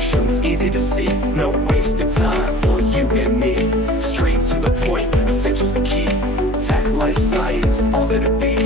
illustrations, easy to see. No wasted time for you and me. Straight to the point, essentials the key. Tech, life science, all that it be.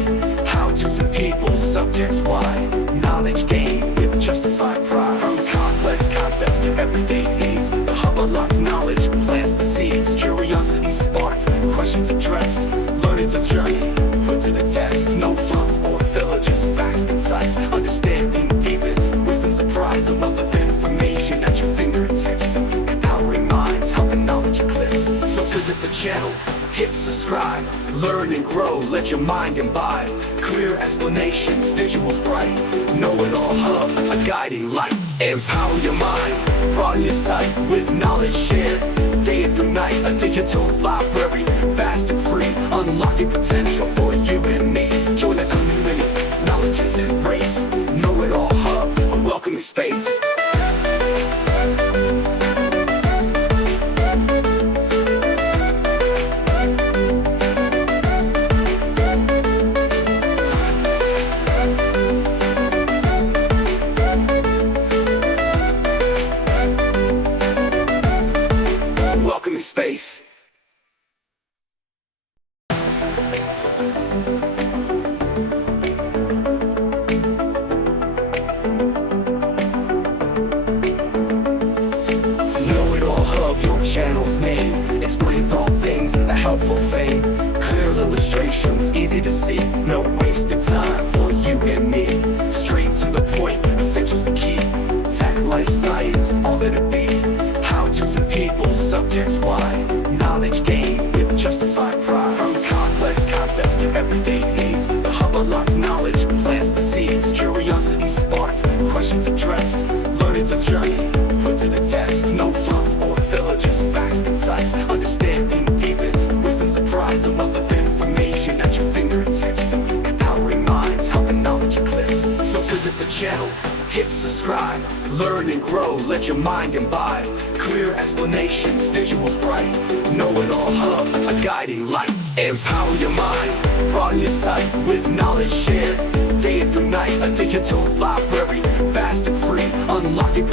How-tos and people, subjects why. Knowledge gained with justified pride. From complex concepts to everyday needs, the hub unlocks knowledge, plants the seeds. Curiosity sparked, questions addressed. Learning's a journey, put to the test. No fluff or filler, just facts concise. Understanding deepens, wisdom's the prize. A wealth of information at your fingertips. Empowering minds, helping knowledge eclipse. So visit the channel, hit subscribe. Learn and grow, let your mind imbibe. Clear explanations, visuals bright. Know-it-all hub, a guiding light. Empower your mind, broaden your sight. With knowledge shared, day and through night. A digital library, vast and free. Unlocking potential for you and me. Join the community, knowledge is embraced. Know-it-all hub, a welcoming space. Welcoming space. Know-it-all hub, your channel's name. Explains all things, a helpful fame. Clear illustrations, easy to see. No wasted time for you and me. Straight to the point, essentials the key. Tech, life science, all that it be. How-tos and people, subjects why. Knowledge gained with justified pride. From complex concepts to everyday needs, the hub unlocks knowledge, plants the seeds. Curiosity sparked, questions addressed. Learning's a journey, put to the test. No fluff or filler, just facts concise. Understanding deepens, wisdom's the prize. A wealth of information at your fingertips. Empowering minds, helping knowledge eclipse. So visit the channel, hit subscribe. Learn and grow, let your mind imbibe. Clear explanations, visuals bright. Know-it-all hub, a guiding light. Empower your mind, broaden your sight. With knowledge shared, day and through night. A digital library, vast and free. Unlocking